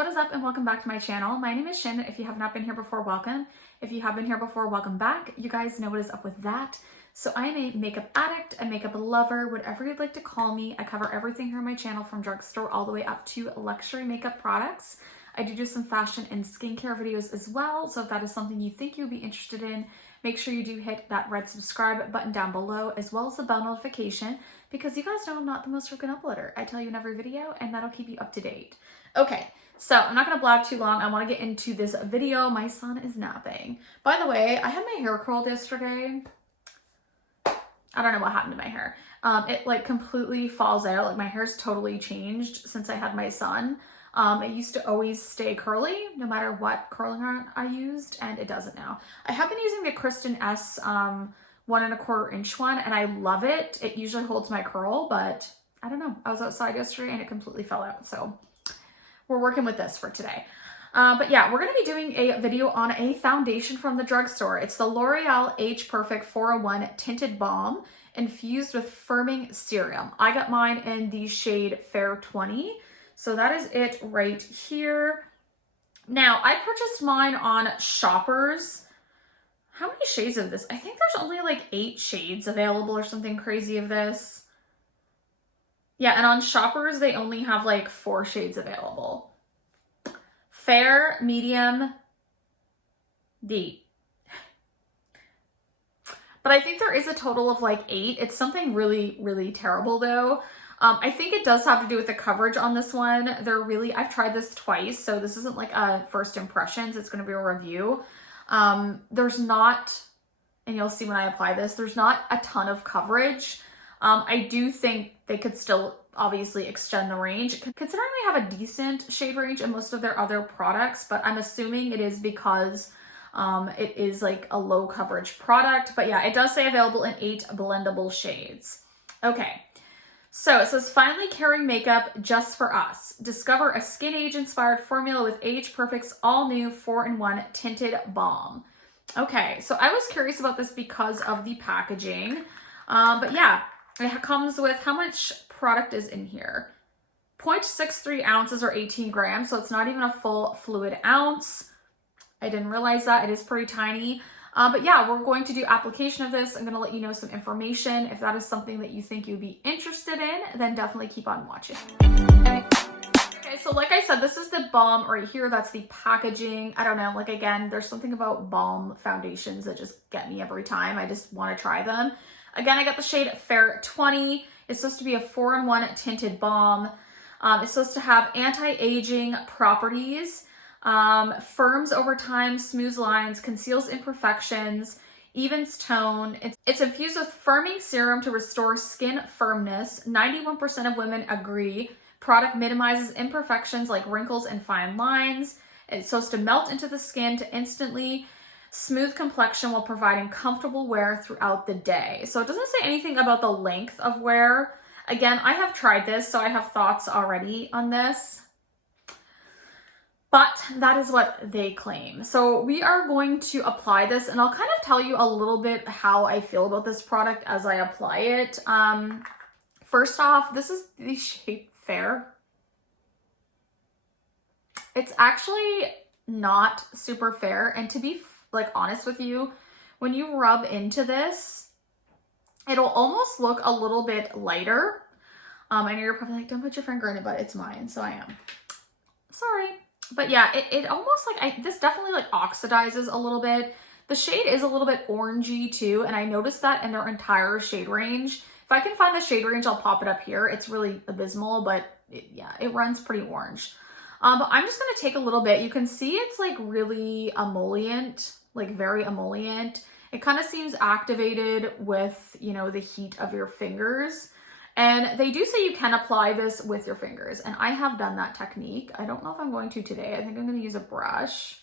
what is up and welcome back to my channel. My name is Shin. If you have not been here before, welcome. If you have been here before, welcome back. You guys know what is up with that. So I am a makeup addict, a makeup lover, whatever you'd like to call me. I cover everything here on my channel from drugstore all the way up to luxury makeup products. I do some fashion and skincare videos as well. So if that is something you think you'd be interested in, make sure you do hit that red subscribe button down below as well as the bell notification, because you guys know I'm not the most frequent uploader. I tell you in every video and that'll keep you up to date. Okay, so I'm not gonna blab too long. I wanna get into this video. My son is napping. By the way, I had my hair curled yesterday. I don't know what happened to my hair. It like completely falls out. Like my hair's totally changed since I had my son. It used to always stay curly no matter what curling iron I used, and it doesn't now. I have been using the Kristen S 1 1/4 inch one, and I love it. It usually holds my curl, but I don't know. I was outside yesterday and it completely fell out. So we're working with this for today. But yeah, we're going to be doing a video on a foundation from the drugstore. It's the L'Oreal Age Perfect 401 Tinted Balm infused with firming serum. I got mine in the shade Fair 20. So that is it right here. Now, I purchased mine on Shoppers. How many shades of this? I think there's only like 8 shades available or something crazy of this. Yeah, and on Shoppers, they only have like 4 shades available. Fair, medium, deep. But I think there is a total of like 8. It's something really, really terrible though. I think it does have to do with the coverage on this one. I've tried this twice, so this isn't like a first impressions. It's going to be a review. There's not, and you'll see when I apply this, there's not a ton of coverage. I do think they could still obviously extend the range, considering they have a decent shade range in most of their other products, but I'm assuming it is because it is like a low coverage product. But yeah, it does say available in 8 blendable shades. Okay. So it says, finally caring makeup just for us. Discover a skin age inspired formula with Age Perfect's all new 4-in-1 tinted balm. Okay, so I was curious about this because of the packaging. But yeah, it comes with, how much product is in here? 0.63 ounces or 18 grams. So it's not even a full fluid ounce. I didn't realize that. It is pretty tiny. But yeah, we're going to do application of this. I'm going to let you know some information. If that is something that you think you'd be interested in, then definitely keep on watching. Okay, so like I said, this is the balm right here. That's the packaging. I don't know, like again, there's something about balm foundations that just get me every time. I just want to try them. Again, I got the shade Fair 20. It's supposed to be a 4-in-1 tinted balm. It's supposed to have anti-aging properties. Firms over time, smooths lines, conceals imperfections, evens tone. It's infused with firming serum to restore skin firmness. 91% of women agree. Product minimizes imperfections like wrinkles and fine lines. It's supposed to melt into the skin to instantly smooth complexion while providing comfortable wear throughout the day. So it doesn't say anything about the length of wear. Again, I have tried this, so I have thoughts already on this. But that is what they claim. So we are going to apply this, and I'll kind of tell you a little bit how I feel about this product as I apply it. First off, this is the shade Fair. It's actually not super fair, and to be like honest with you, when you rub into this, it'll almost look a little bit lighter. I know you're probably like, don't put your finger in it, but it's mine, so I am. Sorry. But yeah, it almost like, this definitely like oxidizes a little bit. The shade is a little bit orangey too, and I noticed that in their entire shade range. If I can find the shade range, I'll pop it up here. It's really abysmal, but yeah, it runs pretty orange. But I'm just gonna take a little bit. You can see it's like really emollient, like very emollient. It kind of seems activated with, you know, the heat of your fingers. And they do say you can apply this with your fingers, and I have done that technique. I don't know if I'm going to today. I think I'm going to use a brush.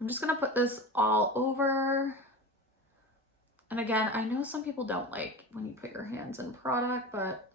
I'm just going to put this all over. And again, I know some people don't like when you put your hands in product, but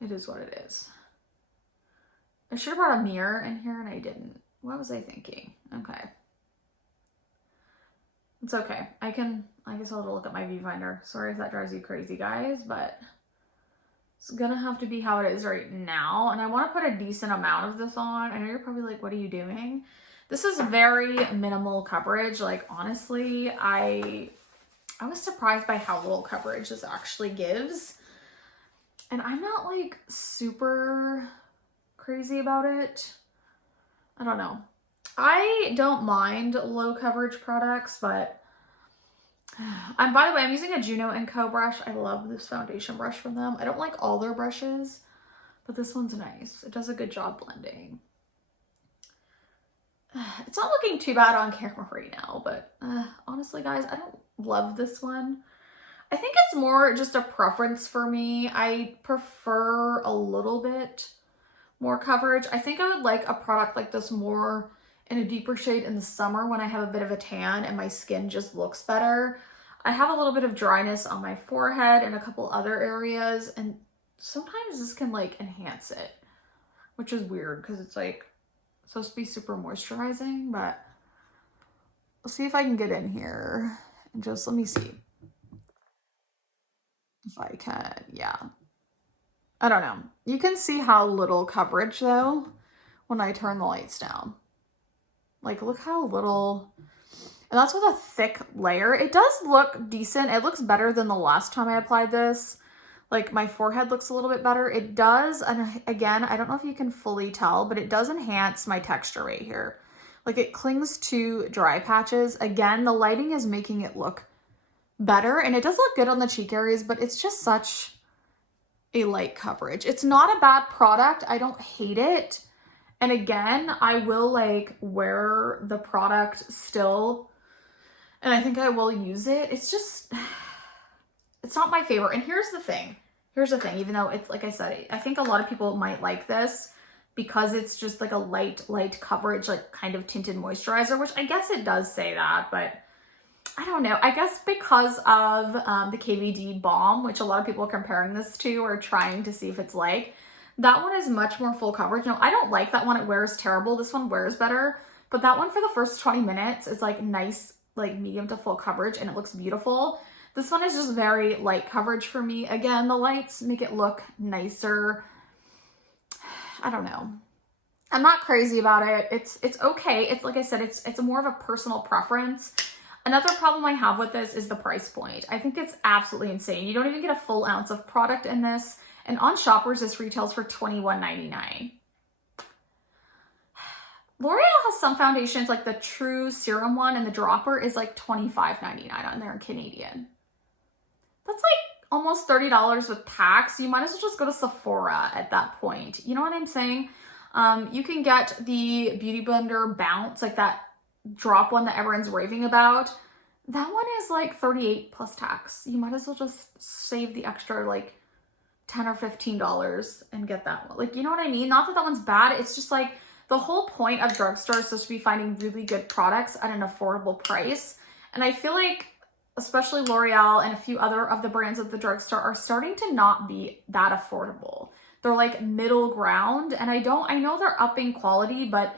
it is what it is. I should have brought a mirror in here and I didn't. What was I thinking? Okay. It's okay. I guess I'll have to look at my viewfinder. Sorry if that drives you crazy, guys, but It's gonna have to be how it is right now. And I want to put a decent amount of this on. I know you're probably like, what are you doing? This is very minimal coverage. Like, honestly, I was surprised by how little coverage this actually gives. And I'm not like super crazy about it. I don't know. I don't mind low coverage products, but by the way, I'm using a Juno & Co brush. I love this foundation brush from them. I don't like all their brushes, but this one's nice. It does a good job blending. It's not looking too bad on camera right now, but honestly, guys, I don't love this one. I think it's more just a preference for me. I prefer a little bit more coverage. I think I would like a product like this more in a deeper shade in the summer when I have a bit of a tan and my skin just looks better. I have a little bit of dryness on my forehead and a couple other areas, and sometimes this can like enhance it, which is weird because it's like supposed to be super moisturizing, but let's see if I can get in here and just let me see if I can. Yeah, I don't know. You can see how little coverage though when I turn the lights down. Like, look how little, and that's with a thick layer. It does look decent. It looks better than the last time I applied this. Like, my forehead looks a little bit better. It does, and again, I don't know if you can fully tell, but it does enhance my texture right here. Like, it clings to dry patches. Again, the lighting is making it look better, and it does look good on the cheek areas, but it's just such a light coverage. It's not a bad product. I don't hate it. And again, I will like wear the product still, and I think I will use it. It's just, it's not my favorite. And here's the thing, even though it's, like I said, I think a lot of people might like this because it's just like a light coverage, like kind of tinted moisturizer, which I guess it does say that, but I don't know. I guess because of the KVD Balm, which a lot of people are comparing this to or trying to see if it's like, that one is much more full coverage. No, I don't like that one. It wears terrible. This one wears better. But that one for the first 20 minutes is like nice, like medium to full coverage, and it looks beautiful. This one is just very light coverage for me. Again, the lights make it look nicer. I don't know. I'm not crazy about it. It's okay. It's like I said, it's more of a personal preference. Another problem I have with this is the price point. I think it's absolutely insane. You don't even get a full ounce of product in this. And on Shoppers, this retails for $21.99. L'Oreal has some foundations, like the True Serum one, and the Dropper is like $25.99 on there in Canadian. That's like almost $30 with tax. You might as well just go to Sephora at that point. You know what I'm saying? You can get the Beauty Blender Bounce, like that drop one that everyone's raving about. That one is like $38 plus tax. You might as well just save the extra like $10 or $15 and get that one. Like, you know what I mean? Not that that one's bad. It's just like the whole point of drugstores is supposed to be finding really good products at an affordable price. And I feel like especially L'Oreal and a few other of the brands at the drugstore are starting to not be that affordable. They're like middle ground, and I know they're upping quality, but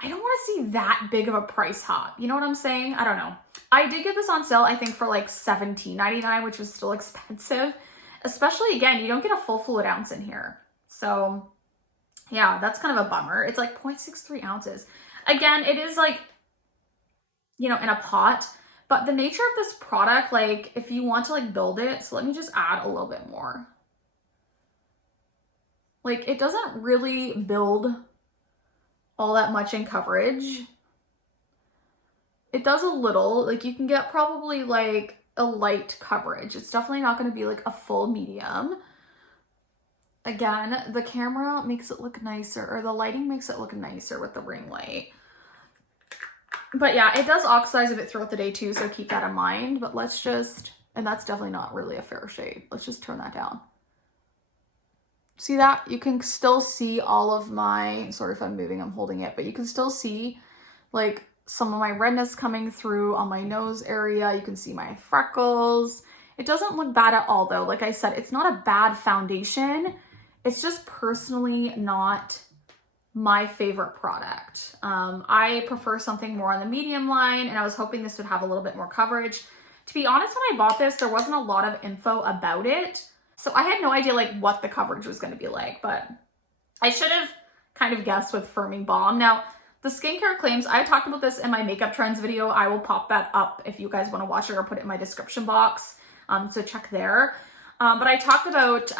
I don't want to see that big of a price hop. You know what I'm saying? I don't know. I did get this on sale, I think, for like $17.99, which was still expensive. Especially, again, you don't get a full fluid ounce in here. So, yeah, that's kind of a bummer. It's like 0.63 ounces. Again, it is like, you know, in a pot. But the nature of this product, like, if you want to, like, build it, so let me just add a little bit more. Like, it doesn't really build all that much in coverage. It does a little. Like, you can get probably, like, a light coverage. It's definitely not going to be like a full medium. Again, the camera makes it look nicer, or the lighting makes it look nicer with the ring light. But yeah, it does oxidize a bit throughout the day too, so keep that in mind. But let's just, and that's definitely not really a fair shade. Let's just turn that down. See that? You can still see all of my, sorry if I'm moving, I'm holding it, but you can still see like some of my redness coming through on my nose area. You can see my freckles. It doesn't look bad at all though. Like I said, it's not a bad foundation. It's just personally not my favorite product. I prefer something more on the medium line, and I was hoping this would have a little bit more coverage. To be honest, when I bought this, there wasn't a lot of info about it. So I had no idea like what the coverage was going to be like, but I should have kind of guessed with firming balm. Now, the skincare claims, I talked about this in my makeup trends video. I will pop that up if you guys want to watch it or put it in my description box. So check there. But I talked about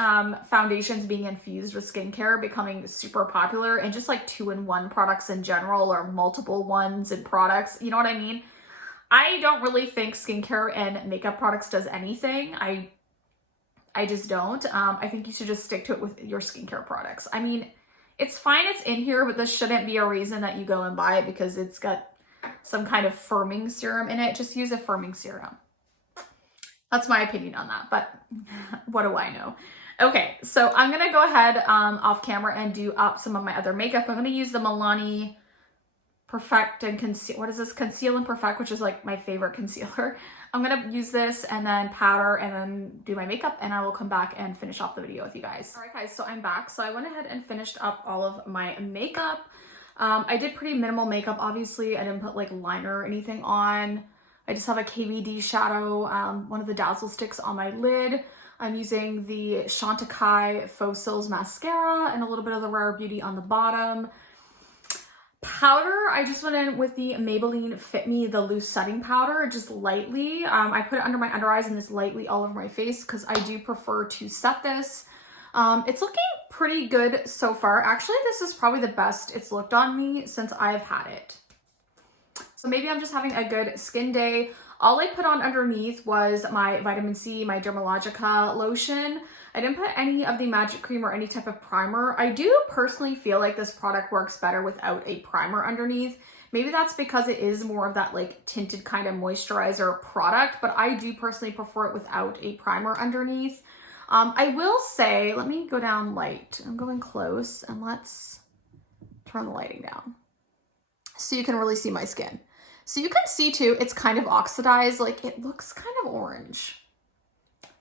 foundations being infused with skincare becoming super popular, and just like 2-in-1 products in general, or multiple ones in products. You know what I mean? I don't really think skincare and makeup products does anything. I just don't. I think you should just stick to it with your skincare products. I mean, it's fine, it's in here, but this shouldn't be a reason that you go and buy it because it's got some kind of firming serum in it. Just use a firming serum. That's my opinion on that, but what do I know? Okay, so I'm gonna go ahead off camera and do up some of my other makeup. I'm gonna use the Milani Perfect and Conceal. What is this? Conceal and Perfect, which is like my favorite concealer. I'm gonna use this and then powder and then do my makeup, and I will come back and finish off the video with you guys. All right, guys, so I'm back. So I went ahead and finished up all of my makeup. I did pretty minimal makeup. Obviously, I didn't put like liner or anything on. I just have a KVD shadow, one of the Dazzle sticks on my lid. I'm using the Chantecaille Faux Cils mascara and a little bit of the Rare Beauty on the bottom. Powder, I just went in with the Maybelline Fit Me, the loose setting powder, just lightly. I put it under my under eyes and this lightly all over my face because I do prefer to set this. It's looking pretty good so far. Actually, this is probably the best it's looked on me since I've had it. So maybe I'm just having a good skin day. All I put on underneath was my vitamin C, my Dermalogica lotion. I didn't put any of the magic cream or any type of primer. I do personally feel like this product works better without a primer underneath. Maybe that's because it is more of that like tinted kind of moisturizer product, but I do personally prefer it without a primer underneath. I will say, let me go down light. I'm going close, and let's turn the lighting down so you can really see my skin. So you can see too, it's kind of oxidized, like it looks kind of orange.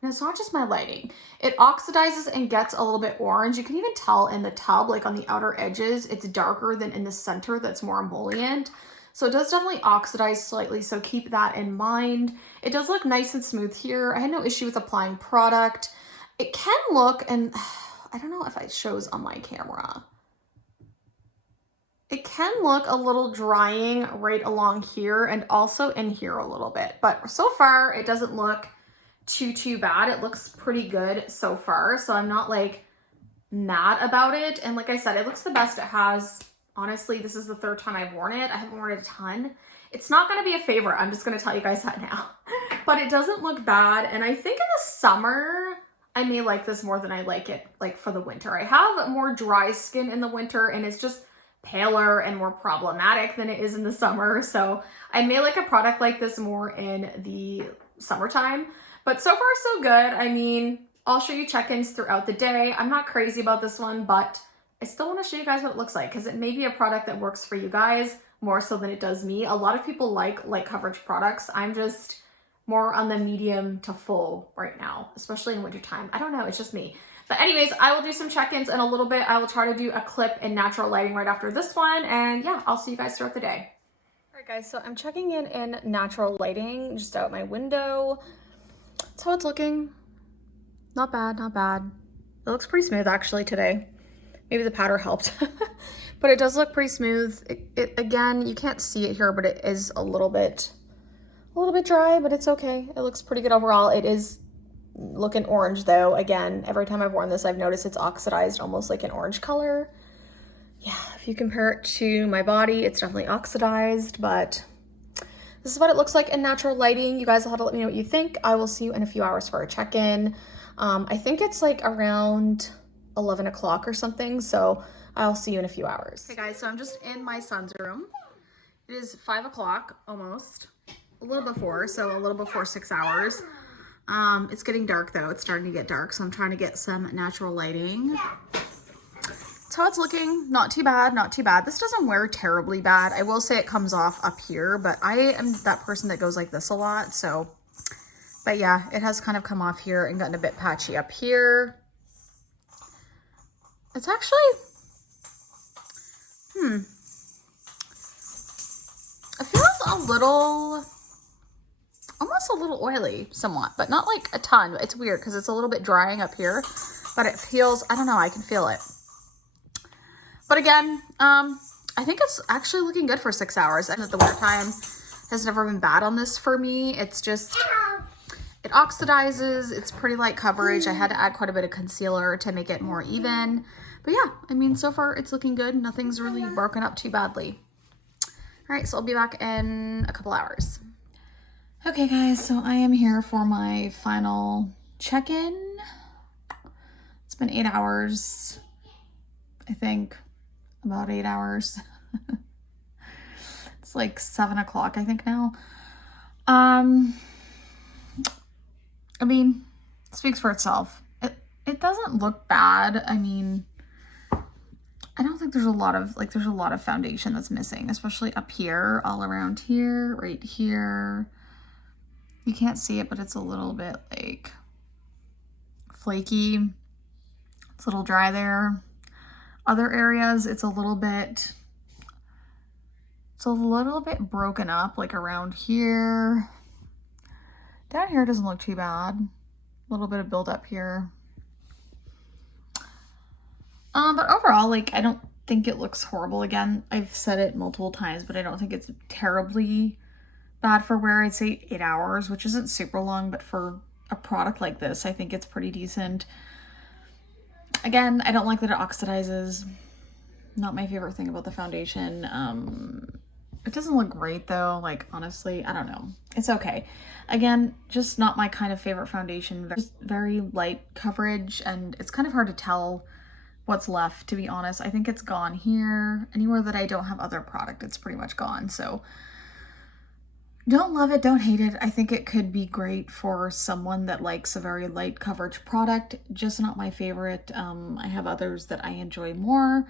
And it's not just my lighting. It oxidizes and gets a little bit orange. You can even tell in the tub, like on the outer edges, it's darker than in the center that's more emollient. So it does definitely oxidize slightly, so keep that in mind. It does look nice and smooth here. I had no issue with applying product. It can look, and I don't know if it shows on my camera. It can look a little drying right along here and also in here a little bit, but so far it doesn't look too bad. It looks pretty good so far, so I'm not like mad about it. And like I said, it looks the best it has. Honestly, this is the third time I've worn it. I haven't worn it a ton. It's not going to be a favorite. I'm just going to tell you guys that now, but it doesn't look bad. And I think in the summer, I may like this more than I like it like for the winter. I have more dry skin in the winter, and it's just paler and more problematic than it is in the summer. So I may like a product like this more in the summertime, but so far so good. I mean, I'll show you check-ins throughout the day. I'm not crazy about this one, but I still want to show you guys what it looks like because it may be a product that works for you guys more so than it does me. A lot of people like light coverage products. I'm just more on the medium to full right now, especially in wintertime. I don't know, it's just me. But anyways, I will do some check-ins in a little bit. I will try to do a clip in natural lighting right after this one. And yeah, I'll see you guys throughout the day. All right, guys, so I'm checking in natural lighting just out my window. That's how it's looking. Not bad, not bad. It looks pretty smooth actually today. Maybe the powder helped, but it does look pretty smooth. Again, you can't see it here, but it is a little bit dry, but it's okay. It looks pretty good overall. It is looking orange though. Again, every time I've worn this, I've noticed it's oxidized almost like an orange color. Yeah, if you compare it to my body, it's definitely oxidized, but this is what it looks like in natural lighting. You guys will have to let me know what you think. I will see you in a few hours for a check-in. I think it's like around 11 o'clock or something, so I'll see you in a few hours. Okay guys, so I'm just in my son's room. It is 5 o'clock almost, a little before, so a little before 6 hours. It's getting dark though. It's starting to get dark, so I'm trying to get some natural lighting. That's how it's looking. Not too bad, not too bad. This doesn't wear terribly bad. I will say it comes off up here, but I am that person that goes like this a lot, so. But yeah, it has kind of come off here and gotten a bit patchy up here. It's actually, it feels a little, almost almost a little oily somewhat, but not like a ton. It's weird because it's a little bit drying up here, but it feels, I don't know, I can feel it. But again, I think it's actually looking good for 6 hours, and that the wear time has never been bad on this for me. It's just, it oxidizes, it's pretty light coverage. I had to add quite a bit of concealer to make it more even. But yeah, I mean, so far it's looking good. Nothing's really broken up too badly. All right, so I'll be back in a couple hours. Okay guys, so I am here for my final check-in. It's been 8 hours, I think, about 8 hours. It's like 7 o'clock, I think now. I mean, it speaks for itself. It doesn't look bad. I mean, I don't think there's a lot of foundation that's missing, especially up here, all around here, right here. You can't see it, but it's a little bit like flaky. It's a little dry there. Other areas, it's a little bit broken up, like around here. Down here doesn't look too bad. A little bit of buildup here. But overall, like, I don't think it looks horrible. Again, I've said it multiple times, but I don't think it's terribly bad for wear. I'd say 8 hours, which isn't super long, but for a product like this, I think it's pretty decent. Again, I don't like that it oxidizes. Not my favorite thing about the foundation. It doesn't look great though. Like, honestly, I don't know. It's okay. Again, just not my kind of favorite foundation. Just very light coverage, and it's kind of hard to tell what's left, to be honest. I think it's gone here. Anywhere that I don't have other product, it's pretty much gone. So don't love it, don't hate it. I think it could be great for someone that likes a very light coverage product, just not my favorite. I have others that I enjoy more.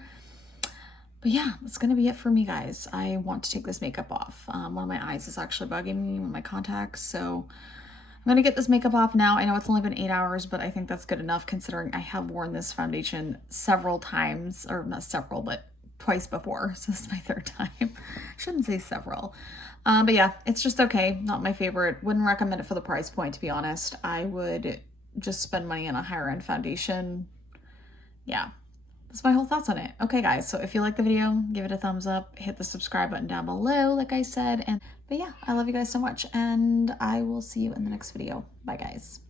But yeah, that's gonna be it for me, guys. I want to take this makeup off. One of my eyes is actually bugging me with my contacts, so I'm gonna get this makeup off now. I know it's only been 8 hours, but I think that's good enough considering I have worn this foundation several times, or not several, but twice before. So this is my third time. I shouldn't say several. But yeah, it's just okay. Not my favorite. Wouldn't recommend it for the price point, to be honest. I would just spend money on a higher end foundation. Yeah, that's my whole thoughts on it. Okay, guys, so if you like the video, give it a thumbs up, hit the subscribe button down below, like I said. But yeah, I love you guys so much, and I will see you in the next video. Bye, guys.